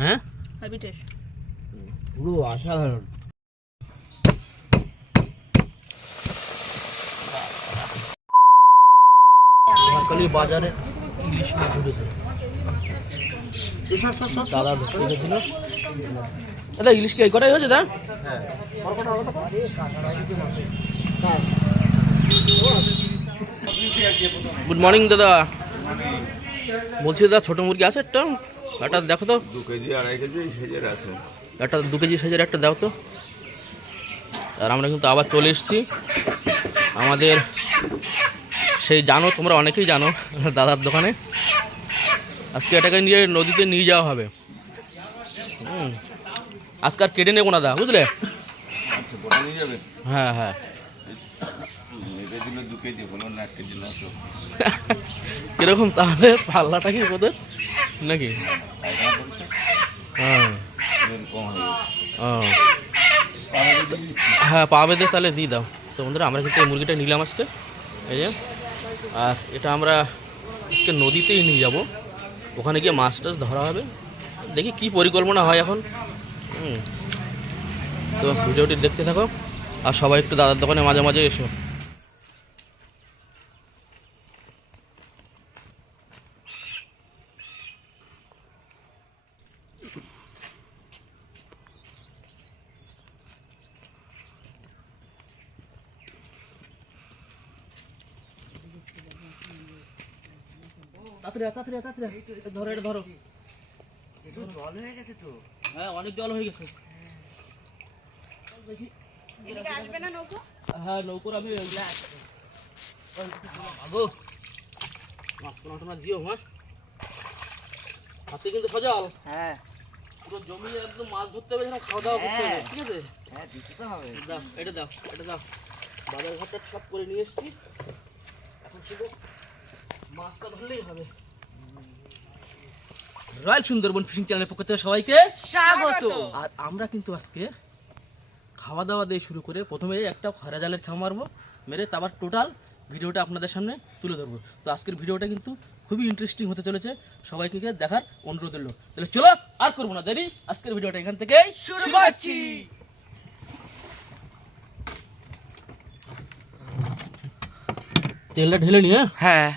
হ্যাঁ heavy taste, পুরো অসাধারণ। সকালে বাজারে ইলিশ মাছ উঠেছে, দাদা ধরতে গেছিল। দাদা ইলিশ কি এই কটাই হয়েছে? দা গুড মর্নিং দাদা। বলছি দাদা ছোট মুরগি আছে একটা, একটা দেখো তো। 2 কেজি 2.5 কেজি সাইজের আছে একটা 2 কেজি সাইজের একটা দাও তো। আর আমরা কিন্তু আবার চলে এসেছি আমাদের সেই, জানো তোমরা অনেকেই জানো, দাদার দোকানে। আজকে এটাকে নিয়ে নদীতে নিয়ে যাওয়া হবে। আজকে আর কেটে নেবো না দা, বুঝলে? আচ্ছা বড় নিয়ে যাবে? হ্যাঁ হ্যাঁ। এটা দিল 2 কেজি, হলো না 1 কেজি না তো। কিরকম তাহলে পাল্লাটা কি ওদের নাকি? পায়খানা করছে হ্যাঁ এরকম হয়ে হ্যাঁ, পা বেঁধে তাহলে দিয়ে দাও। তো বন্ধুরা আমরা কিন্তু এই মুরগিটা নিলাম আজকে, এই যে। আর এটা আমরা আজকে নদীতেই নিয়ে যাব, ওখানে গিয়ে মাছ টাছ ধরা হবে। দেখি কি পরিকল্পনা হয় এখন। তো ভিডিওটি দেখতে থাকো, আর সবাই একটু দাদার দোকানে মাঝে মাঝে এসো। তাড়াতাড়ি ধরো, এটা ধরো। জল হয়ে গেছে তো। হ্যাঁ অনেক জল হয়ে গেছে। এদিকে আসবে না নৌকো? হ্যাঁ নৌকোর আমি মাছ পোনা দিও। হ্যাঁ আজকে কিন্তু সজল হ্যাঁ পুরো জমি একদম মাছ ধরতে হবে, খাওয়া দাওয়া করতে হবে, ঠিক আছে? হ্যাঁ দিতে তো হবে। দাও এটা দাও, এটা দাও। বাজার ঘাটটা সব করে নিয়ে এসেছি, এখন শুধু মাছটা ধরলেই হবে। রয়্যাল সুন্দরবন ফিশিং চ্যানেলের পক্ষ থেকে সবাইকে স্বাগত। আর আমরা কিন্তু আজকে খাওয়া দাওয়া দিয়ে শুরু করে প্রথমে একটা খরা জালের খাওয়া মারবো, মেরে তারপর টোটাল ভিডিওটা আপনাদের সামনে তুলে ধরবো। তো আজকের ভিডিওটা কিন্তু খুবই ইন্টারেস্টিং হতে চলেছে, সবাইকে দেখার অনুরোধ রইল। তাহলে চলো আর করবো না দেরি, আজকের ভিডিওটা এখান থেকেই শুরু করছি। তেলটা ঢেলে নিয়ে হ্যাঁ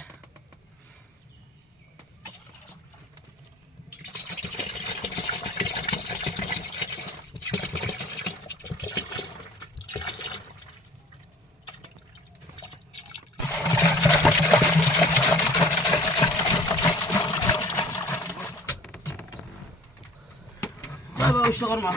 বিশ্বকর্মা।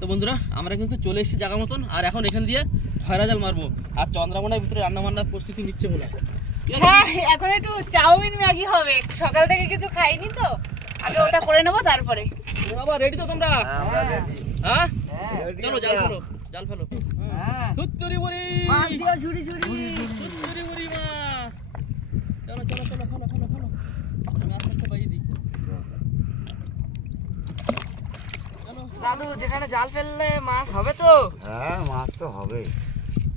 তো বন্ধুরা আমরা কিন্তু চলে এসেছি জায়গা মতন, আর এখন এখান দিয়ে খয়রা জাল মারবো। আর চন্দ্রমোনার ভিতরে রান্না বান্নার প্রস্তুতি নিচ্ছে বলে। হ্যাঁ এখন একটু চাউমিন ম্যাগি হবে, সকাল থেকে কিছু খাইনি তো, আগে ওটা করে নেবো তারপরে। বাবা রেডি তো তোমরা? হ্যাঁ হ্যাঁ চলো জাল ফেলো, জাল ফেলো। হ্যাঁ ধুত্তুরি বুড়ি মাছ দিও ঝুড়ি ঝুড়ি। দাদু যেখানে জাল ফেললে মাছ হবে তো? হ্যাঁ মাছ তো হবে।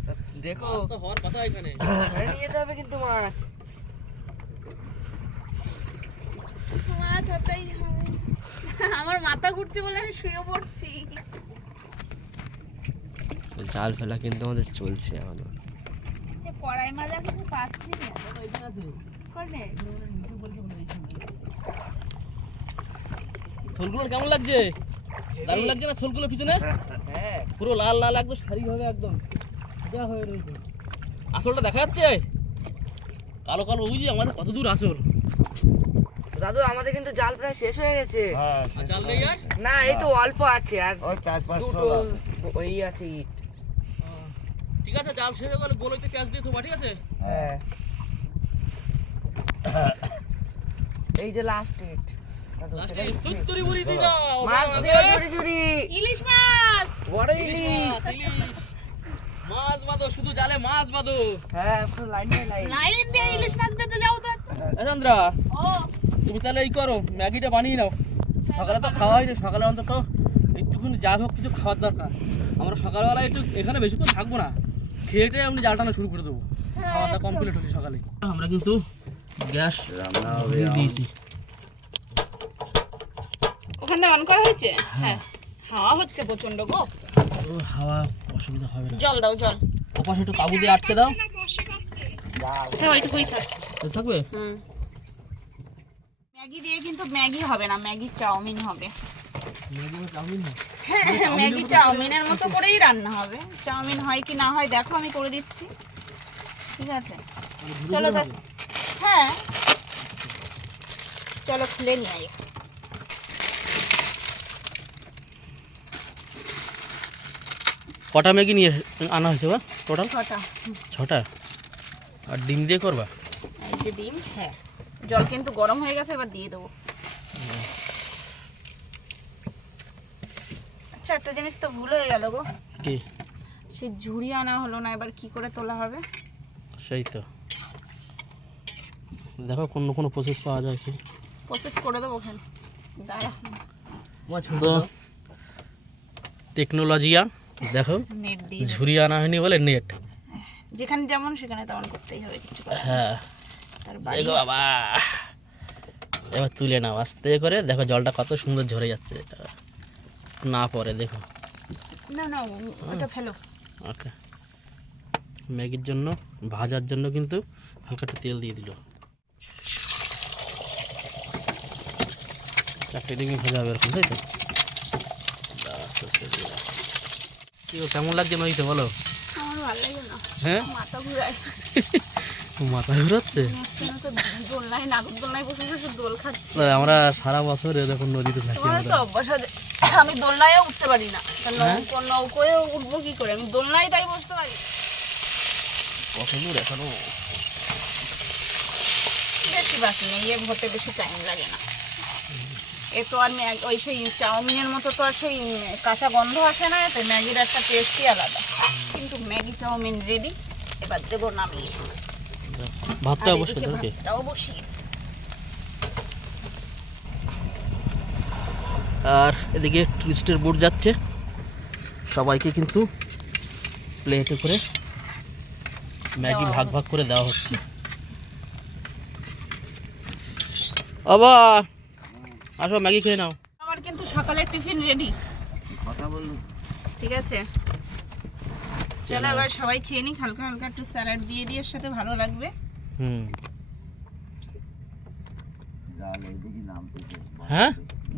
তা দেখো মাছ তো হওয়ার কথা এখানে। ধরে নিয়ে যেতে হবে কিন্তু মাছ। মাছ ওটাই হবে। আমার মাথা ঘুরছে বলে আমি শুয়ে পড়ছি। জাল ফেলা কিন্তু আমাদের চলছে এখনো। এ কড়াই মাছ কিছু পাচ্ছি না। এইখানে আছে। কোনে? শোলগুলো কেমন লাগছে? দারুণ লাগছে না শোলগুলো পিছনে? হ্যাঁ পুরো লাল লাল একদম সারি হবে একদম যা হয়ে রয়েছে। আসলটা দেখা যাচ্ছে? কালো কালো ওই যে আমাদের কত দূর আসল। দাদু আমাদের কিন্তু জাল প্রায় শেষ হয়ে গেছে। হ্যাঁ আর জাল নেই আর? না এই তো অল্প আছে আর ওই 4-500 দুটো আছে। ওই আছে ইট। ঠিক আছে, জাল শেষ হয়ে গেলে গোলইতে পেঁয়াজ দিয়ে থোবা, ঠিক আছে? হ্যাঁ এই যে লাস্ট ইট। লাস্টে তুত্তুরি বুড়ি দি দাও। মাছ বাবা, দিও ঝুড়ি ঝুড়ি, ইলিশ মাছ। বড় ইলিশ ইলিশ। মাছ, ইলিশ। মাছ বাঁধো, শুধু জালে মাছ বাঁধো। হ্যাঁ পুরো লাইন বাই লাইন। লাইন দিয়ে ইলিশ মাছ পেতে যাও তো। চন্দ্রা, ও তুমি তাহলে এই করো, ম্যাগিটা বানিয়ে নাও। সকালে তো খাওয়া হয়নি, সকালে অন্তত একটুখানি যা হোক কিছু খাওয়ার দরকার। আমরা সকালবেলা একটু এখানে বেশিক্ষণ থাকবো না, খেয়েটে আমি জাল টানা শুরু করে দেবো। খাওয়া দাওয়া কমপ্লিট হলে সকালে আমরা কিন্তু গ্যাস রান্না হবে দিয়ে দিয়েছি। ওখানে অন করা হয়েছে? হ্যাঁ হাওয়া হচ্ছে প্রচন্ড গো। ও হাওয়া অসুবিধা হবে না। জল দাও জল। ওপাশে একটু তাবু দিয়ে আটকে দাও। হ্যাঁ ওইটুকুই থাক। তো থাকবে? হুম। ম্যাগি দিয়ে কিন্তু ম্যাগি হবে না, ম্যাগি চাউমিন হবে। ম্যাগি বা চাউমিন না? হ্যাঁ ম্যাগি চাউমিনের মতো করেই রান্না হবে। চাউমিন হয় কি না হয় দেখো, আমি করে দিচ্ছি। ঠিক আছে চলো দেখ। হ্যাঁ চলো খুলে নিয়ে আয়। কটা ম্যাগি নিয়ে আনা হয়েছে বা টোটাল? ছটা। 6টা। আর ডিম দিয়ে করবা? এই যে ডিম। হ্যাঁ জল কিন্তু গরম হয়ে গেছে, এবার দিয়ে দেবো। আচ্ছা একটা জিনিস তো ভুল হয়ে গেল গো, কি? সে ঝুড়ি আনা হলো না, এবার কি করে তোলা হবে? সেই তো, দেখো কোনো প্রসেস পাওয়া যায় কি। প্রসেস করে দেবো ওখানে, দাঁড়া। তো টেকনোলজিয়া দেখো, নেট দিয়ে ঝুরি আনা হয়নি বলে নেট। যেখানে যেমন সেখানে তেমন করতেই হবে, কিছু করার নেই। হ্যাঁ তার দেখো বাইরে বাবা, এবার তুলে নাও আস্তে করে। দেখো জলটা কত সুন্দর ঝরে যাচ্ছে, না পরে দেখো। না না ওটা ফেলো। ওকে, ম্যাগির জন্য ভাজার জন্য কিন্তু হালকা একটু তেল দিয়ে দিল। চারটে ডিমই ভাজা হবে এরকম, তাই তো? কি গো, কেমন লাগছে নদীতে বলো? আমার ভালো লাগে না, হ্যাঁ মাথা ঘুরায়। মাথা ঘুরাচ্ছে। দোলনায় নাগর দোলনায় বসে বসে দোল খাচ্ছি। আমরা সারা বছর এরকম নদীতে থাকি তোমার তো আমরা। অভ্যাস আছে। আমি দোলনায়ও উঠতে পারি না, তা নৌকোয় উঠবো কি করে? আমি দোলনায় তাই বসতে পারি। কত দূর এখনো? বেশি বাকি নেই, এর হতে বেশি টাইম লাগে না। এ তো আর ওই সেই চাউমিনের মতো তো আর সেই কাঁচা গন্ধ আসে না, এতে ম্যাগির একটা টেস্টই আলাদা। কিন্তু ম্যাগি চাউমিন রেডি, এবার দেবো নামিয়ে। ভাতটা আর অবশ্যই এদিকে দেবে। ভাতটাও বসিয়ে। আর এদিকে টুরিস্টের বোট যাচ্ছে, সবাইকে কিন্তু প্লেটে করে ম্যাগি ভাগ ভাগ করে দেওয়া হচ্ছে। বাবা আসো, ম্যাগি খেয়ে নাও। আমার কিন্তু সকালের টিফিন রেডি, কথা বললো ঠিক আছে? চলো এবার সবাই খেয়ে নিই, হালকা হালকা একটু স্যালাড দিয়ে দিয়ে, এর সাথে ভালো লাগবে। হুম, জাল এইদিকে নামতেছে। হ্যাঁ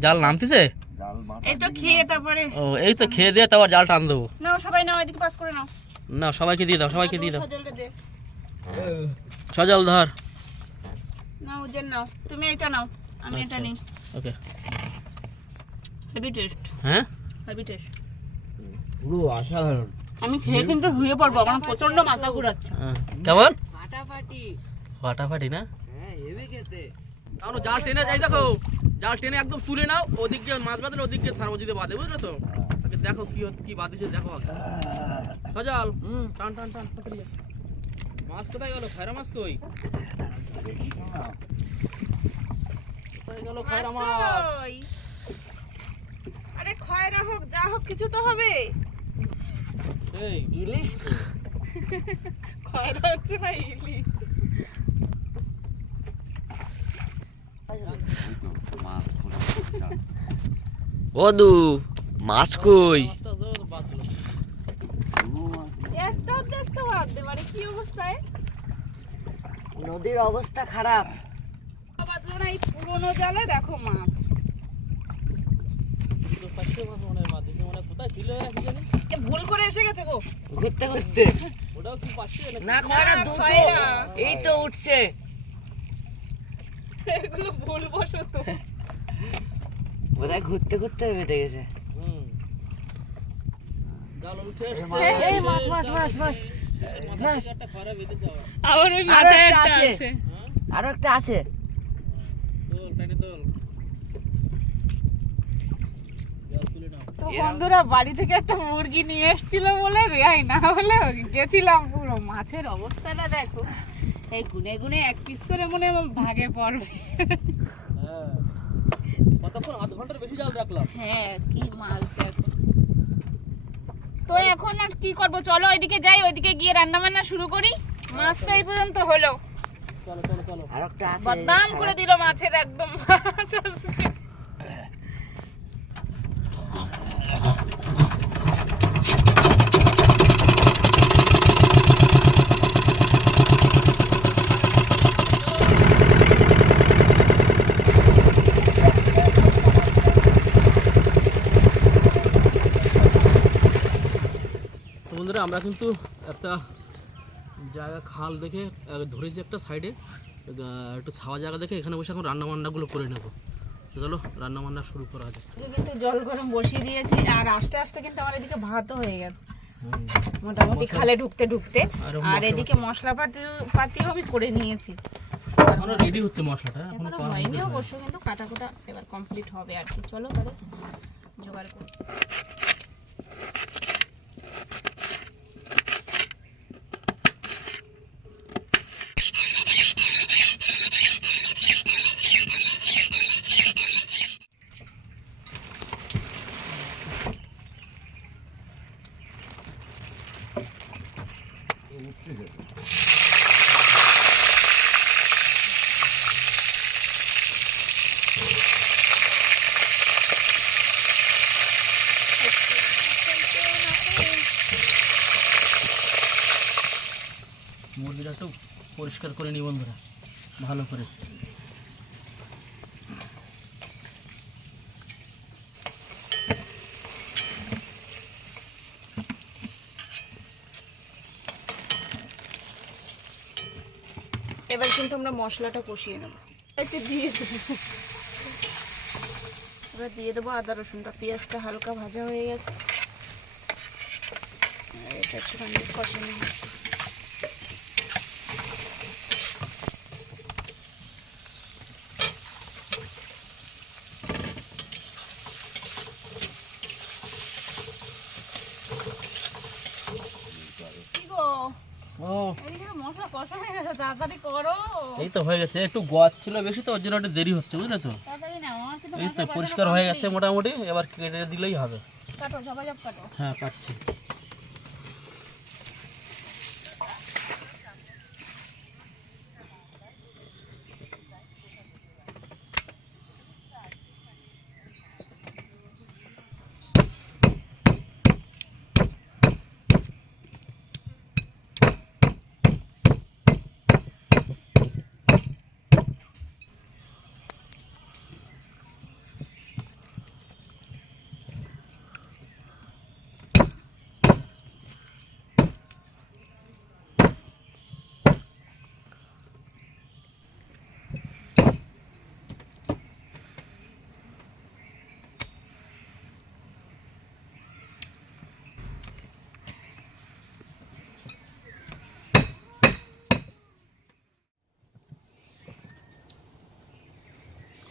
জাল নামতেছে। জাল বাটা এই তো খেয়ে তারপরে ও এই তো খেয়ে দিয়ে তারপর জাল টান দেবো। নাও সবাই নাও, এদিকে পাস করে নাও। না সবাইকে দিয়ে দাও, সবাইকে দিয়ে দাও। সজলটা দে। সজল ধর। নাও উজ্জ্বল নাও, তুমি এটা নাও, আমি এটা নিই। ওকে। হেভি টেস্ট, হ্যাঁ হেভি টেস্ট। পুরো অসাধারণ। আমি খেয়ে কিন্তু শুয়ে পড়বো, আমার প্রচন্ড মাথা ঘুরাচ্ছে। কেমন? ফাটাফাটি। ফাটাফাটি না? হ্যাঁ হেভি খেতে। তাহলে জাল টেনে যাই, দেখো জাল টেনে একদম তুলে নাও, ওদিক দিয়ে মাছ বাঁধলে ওদিক দিয়ে সারা দিয়ে বাঁধে, বুঝলে তো? আগে দেখো কি বাঁধিছে দেখো আগে। সজাল টান টান টান তাড়াতাড়ি যা। মাছ কোথায় গেল? খায়রা মাছ কই? কোথায় গেল খায়রা মাছ? ওই। আরে আরে খয়রা হোক যা হোক কিছু তো হবে। এই ইলিশ খয়রা হচ্ছে না ইলিশ। ওই তো মাছ ধরে ছাড়। বধু মাছ কই? মাছটা তো বাঁধলো। কোনো মাছ নেই। একটাও দেখতে পারতে মানে কি অবস্থায় নদীর অবস্থা খারাপ। বাঁধলো না এই পুরোনো জালে দেখো মাছ। দুটো পাঁচটা মাছ মনে হয় মাছ দেখে মনে হয় কোথায় ছিল এরা কি জানি। এ ভুল করে এসে গেছে গো। ঘুরতে ঘুরতে ওটাও কি পাচ্ছি না খয়রা না, দুটো খয়রা। এই তো উঠছে। এগুলো ভুল বসত। বোধহয় ঘুরতে ঘুরতে বেঁধে গেছে। হুম জাল উঠে এই মাছ মাছ মাছ মাছ মাছ। একটা খরা বেঁধেছে আবার। আবার ওই আরো মাথায় একটা একটা আছে। আছে। আরো একটা আছে। তোল টাইনে তোল। জাল তুলে নাও। তো বন্ধুরা বাড়ি থেকে একটা মুরগি নিয়ে এসেছিল বলে রেহাই না হলে গেছিলাম পুরো। মাছের অবস্থাটা দেখো, এই গুনে গুনে এক পিস করে মনে হয় আমার ভাগে পড়বে। হ্যাঁ কতক্ষণ আধ ঘন্টার বেশি জাল রাখলাম। হ্যাঁ কি মাছ দেখো। তো এখন আর কি করব, চলো ওইদিকে যাই, ওইদিকে গিয়ে রান্না বান্না শুরু করি। মাছ তো এই পর্যন্ত হলো, চলো চলো চলো। আরো একটা আছে। বদনাম করে দিল মাছের একদম। মাছ আজকে। তো বন্ধুরা আমরা কিন্তু একটা জায়গা খাল দেখে ধরেছি একটা সাইডে, একটু ছাওয়া জায়গা দেখে এখানে বসে এখন রান্না বান্নাগুলো করে নেবো। তো চলো রান্না বান্না শুরু করা যাক। কিন্তু জল গরম বসিয়ে দিয়েছি আর আস্তে আস্তে কিন্তু আমার এদিকে ভাতও হয়ে গেছে মোটামুটি খালে ঢুকতে ঢুকতে। আর এদিকে মশলা পাতিও আমি করে নিয়েছি। এখনো রেডি হচ্ছে মশলাটা, এখনো এখনো করা হয়নি হয়নি। অবশ্য, কিন্তু কাটা কুটা এবার কমপ্লিট হবে আর কি। চলো তাহলে জোগাড় করি। উঠতেছে তো। মুরগিটা একটু পরিষ্কার করে নিই বন্ধুরা ভালো করে। এবার কিন্তু আমরা মশলাটা কষিয়ে নেব। এতে দিয়ে দেবো, এবার দিয়ে দেবো আদা রসুনটা। পেঁয়াজটা হালকা ভাজা হয়ে গেছে, আর এটা একটুখানি কষানো হবে। কি গো, ও এদিকে মশলা কষা হয়ে গেছে, তাড়াতাড়ি করো। এই তো হয়ে গেছে, একটু গোয়াত ছিল বেশি তো ওর জন্য একটু দেরি হচ্ছে বুঝলে তো। তাড়াতাড়ি নাও, আমার কিন্তু এই তো মশলা পরিষ্কার কষানো হয়ে গেছে complete। মোটামুটি, এবার কেটে দিলেই হবে। কাটো, ঝপাঝপ কাটো। হ্যাঁ কাটছি।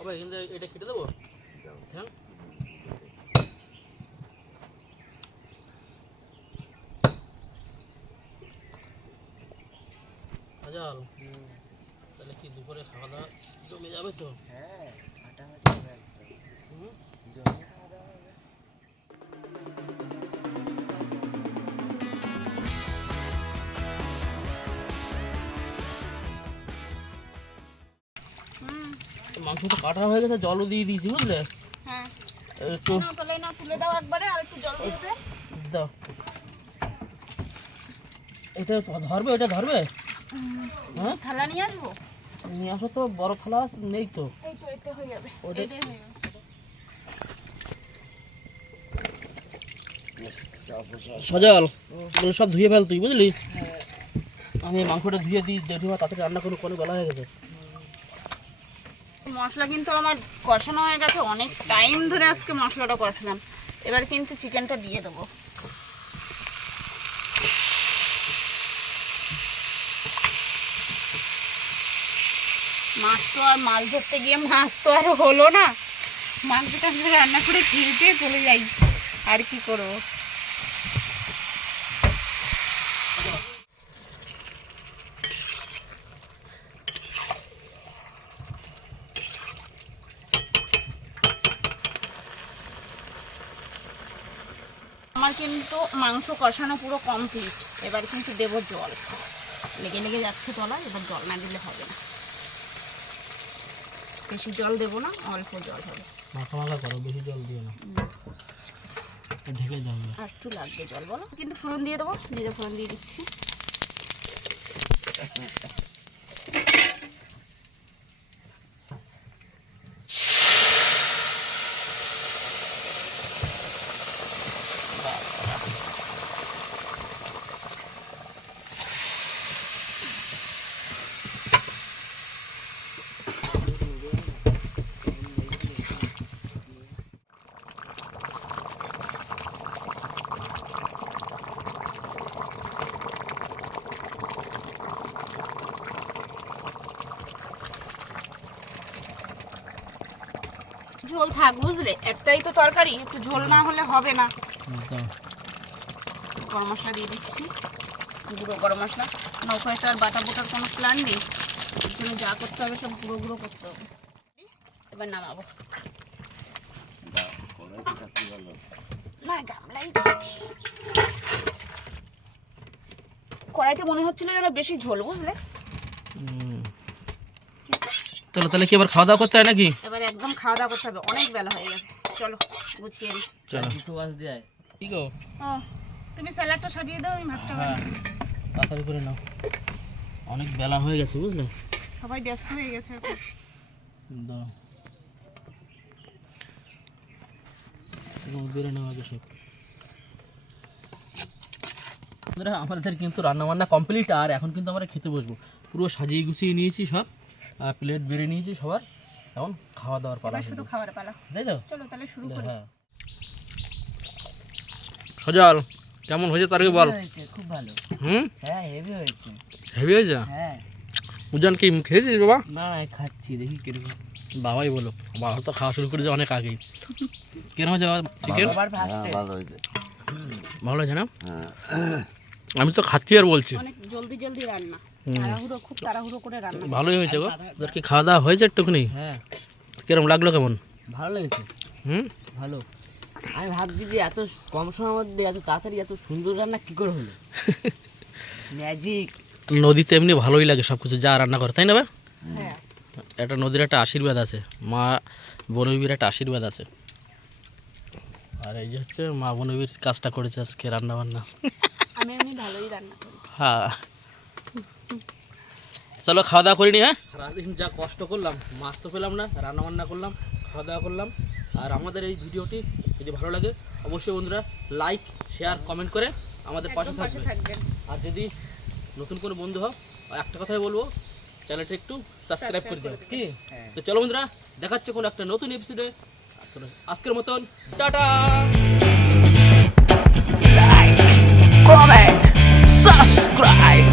কবে কিন্তু এটা কেটে দেবো। হ্যাঁ আজাল, তাহলে কি দুপুরে খাওয়া দাওয়া জমে যাবে তো? হ্যাঁ ফাটাফাটি হবে একদম। হুম? জমে খাওয়া দাওয়া হবে। মাংস তো কাটা হয়ে গেছে, জলও দিয়ে দিয়েছি বুঝলে। হ্যাঁ একটু তাহলে না তুলে দাও একবারে, আর একটু জল দিয়ে দে। দাও, এটা ধরবে, এটা ধরবে। হ্যাঁ থালা নিয়ে আসবো, নিয়ে আসো তো, বড় থালা নেই তো। এই তো এতে হয়ে যাবে, ওটা- এটাই হয়ে যাবে। সজল এগুলো সব ধুয়ে ফেল তুই বুঝলি। আমি মাংসটা ধুয়ে দিই, জেঠিমা তাড়াতাড়ি রান্না করুন, কোনো বেলা হয়ে গেছে। মশলা কিন্তু আমার কষানো হয়ে গেছে, অনেক টাইম ধরে আজকে মশলাটা কষলাম। এবার কিন্তু চিকেনটা দিয়ে দেবো। মাছ তো আর মাছ ধরতে গিয়ে মাছ তো আর হলো না, মাংসটা রান্না করে খেয়ে চলে যাই, আর কি করবো। আমার কিন্তু মাংস কষানো পুরো কমপ্লিট। এবার কিন্তু দেবো জল, লেগে লেগে যাচ্ছে তলা, এবার জল না দিলে হবে না। বেশি জল দেবো না, অল্প জল হবে। মাখা মাখা করো, বেশি জল দিও না, ঢেকে যাবে। আর একটু লাগবে জল, বলো। কিন্তু ফোড়ন দিয়ে দেবো, জিরে ফোড়ন দিয়ে দিচ্ছি। ঝোল থাক বুঝলে, একটাই তো তরকারি, একটু ঝোল না হলে হবে না। গরম মশলা দিয়ে দিচ্ছি, গুঁড়ো গরম মশলা। নৌকায় তো আর বাটা বোটার কোনো প্ল্যান নেই, এর জন্য যা করতে হবে সব গুঁড়ো গুঁড়ো করতে হবে। এবার নামাবো। না গামলাই দিয়েছি। কড়াইতে মনে হচ্ছিল যেন বেশি ঝোল বুঝলে। তাহলে কি আবার খাওয়া দাওয়া করতে হয় নাকি? এবার একদম খাওয়া দাওয়া করতে হবে, অনেক বেলা হয়ে গেছে। চলো গুছিয়ে নিই। চলো দুটো বাজ দেয় কি গো। ও তুমি স্যালাডটা সাজিয়ে দাও, আমি ভাতটা হ্যাঁ তাড়াতাড়ি করে নাও, অনেক বেলা হয়ে গেছে বুঝলে। সবাই ব্যস্ত হয়ে গেছে এখন। দাও বেড়ে নেওয়া আগে সব। আমাদের কিন্তু রান্না বান্না কমপ্লিট, আর এখন কিন্তু আমরা খেতে বসবো। পুরো সাজিয়ে গুছিয়ে নিয়েছি সব, আর প্লেট বেড়ে নিয়েছি সবার। এখন খাওয়া দাওয়ার পালা, এবার শুধু খাবার পালা, তাই তো? চলো তাহলে শুরু করি। হ্যাঁ সজল কেমন হয়েছে তার আগে বল। হয়েছে খুব ভালো। হুম হ্যাঁ হেভি হয়েছে। হেভি হয়েছে। হ্যাঁ উজান কি খেয়েছিস বাবা? না না খাচ্ছি, দেখি কিরকম। বাবাই বলো, বাবা তো খাওয়া শুরু করেছে অনেক আগেই। কেন হয়েছে চিকেন? আবার ফার্স্টে ভালো হয়েছে। ভালো হয়েছে না? হ্যাঁ আমি তো খাচ্ছি আর বলছি। অনেক জলদি জলদি রান্না, তাড়াহুড়ো, খুব তাড়াহুড়ো করে রান্না। ভালোই হয়েছে গো। তোর কি খাওয়া দাওয়া হয়েছে একটুখানি? হ্যাঁ কিরম লাগলো কেমন? ভালো লেগেছে, হুম ভালো। আমি ভাবছি যে এত কম সময়ের মধ্যে এত তাড়াতাড়ি এত সুন্দর রান্না কি করে হলো। ম্যাজিক। নদীতে এমনি ভালোই লাগে সব কিছু যা রান্না করে, তাই না? হ্যাঁ একটা নদীর একটা আশীর্বাদ আছে, মা বনবীর একটা আশীর্বাদ আছে। আর এই যে হচ্ছে মা বনবীর কাজটা করেছে আজকে রান্না বান্না। আমি এমনি ভালোই রান্না করি। হ্যাঁ চলো খাওয়া দাওয়া করিনি। হ্যাঁ সারাদিন যা কষ্ট করলাম, মাছ তো পেলাম না, রান্না বান্না করলাম, খাওয়া দাওয়া করলাম। আর আমাদের এই ভিডিওটি যদি ভালো লাগে অবশ্যই বন্ধুরা লাইক শেয়ার কমেন্ট করে আমাদের পাশে একদম পাশে থাকবে। থাকবেন। আর যদি নতুন কোনো বন্ধু হও একটা কথাই বলবো, চ্যানেলটা একটু সাবস্ক্রাইব করে দেবে কি। তো চলো বন্ধুরা, দেখাচ্ছে কোনো একটা নতুন এপিসোডে। আজকের মতন টাটা। Comment, subscribe.